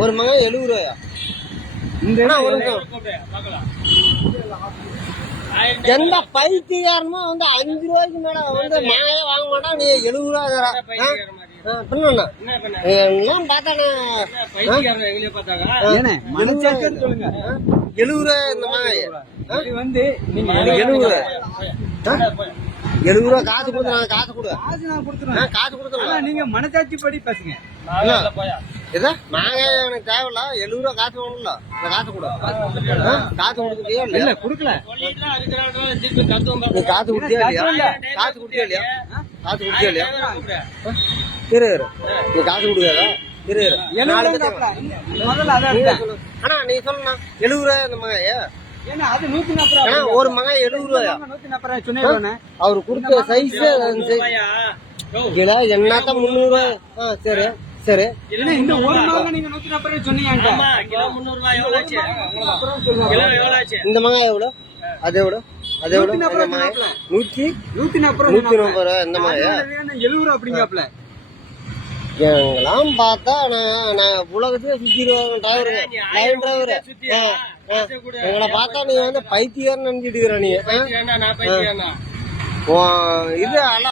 ஒரு மகன் 70 ரூபாயா? எந்த பைத்தியக்காரனும் வந்து 5 ரூபாய்க்கு மேல வந்து மாயே வாங்க மாட்டான். நீ 70 ரூபா எல்லாம் பார்த்தானே 70 ரூபா இந்த மாய வந்து 70 ரூபா காசு கொடுத்துறாங்க. காசு கொடு, காசு கொடுத்துறேன். நீங்க மனசாட்சி படி பேசுங்க. இதா மாங்காய் எனக்கு தேவையில்ல. 70 ரூபா காசு வேணும்ல, இந்த காசு கொடு. காசு கொடுத்துட்டியா இல்ல? கொடுக்கல. நீ காசு கொடுத்தியா இல்லையா? காசு கொடுத்தியா இல்லையா? காசு கொடுத்தியா இல்லையா? இரு நீ காசு கொடுக்காதா? இரு ஆனா நீ சொல்லணா 70 ரூபாய் இந்த மகாய ஒரு மகாய் 70 ரூபாயா? அவரு கொடுத்த சைஸ் என்னத்த 300 ரூபாய். சரி சரி. இந்த ஒரு மகாய் நீங்க 140 ரூபாய் சொன்னீங்க. இந்த மகாய் எவ்வளவு? அது எவ்வளவு? அது எவ்வளவு? 140 ரூபா. இந்த மகாயா 70 ரூபா அப்படிங்காப்ல. எங்கெல்லாம் பார்த்தா நான் உலகத்தையே சுத்திடுவாங்க. டிரைவர் எங்களை பார்த்தா நீ வந்து பைத்தியார் நினைச்சிட்டு இருக்கிற. நீ இது